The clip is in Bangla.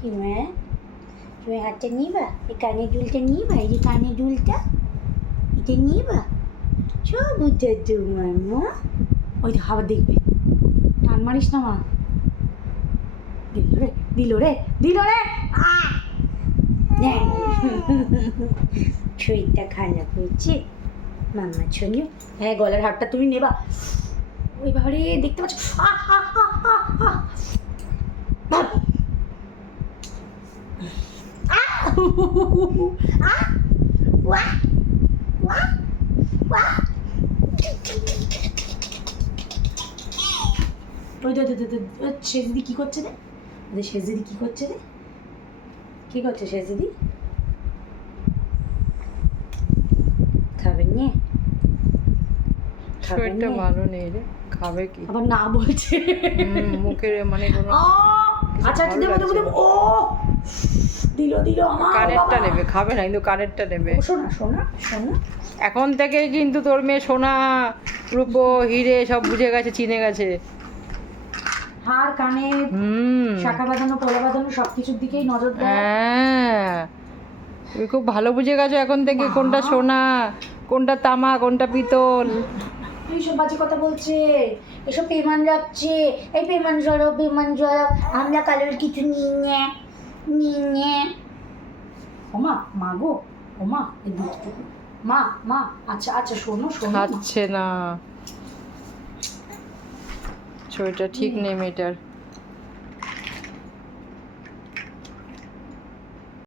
কি মা তুমি হাতটা নিবা এই কানের দুলটা নিবা এই যে কানের দুলটা এটা নিবা সবুজটা তোমার মা ওই তো আবার দেখবে টান মারিস না মা দিল রে শরীরটা খারাপ হয়েছে মামা ছনি হ্যাঁ গলার হারটা তুমি নেবা ওই বাবারে দেখতে পাচ্ছ ওই শেষদিদি কি করছে রে ওদের শেষদিদি কি করছে রে কি করছে শেষদিদি খাবেন নিয়ে শরীরটা ভালো নেই রে খাবে কি আবার না বলছে মুখের মানে কোনো আচ্ছা আচ্ছা দেবো ও দিল আমার কানেরটা নেবে খাবে না কিন্তু কানেরটা নেবে শোনা এখন থেকে কিন্তু তোর মেয়ে সোনা রূপো হিরে সব বুঝে গেছে চিনে গেছে হার কানে শাখা বাঁধানো পলা বাঁধানো সবকিছুর দিকেই নজর দেয় হ্যাঁ তুমি খুব ভালো বুঝে গেছো এখন থেকে কোনটা সোনা কোনটা তামা কোনটা পিতল এইসব বাজে কথা বলছে এসব পেমান রাখছে এই পেমান জড়ো আমরা কালোর কিছু নিয়ে ওমা মা গো ওমা এই দুধটুকু মা আচ্ছা শোনো খাচ্ছে না শরীরটা ঠিক নেই মেয়েটার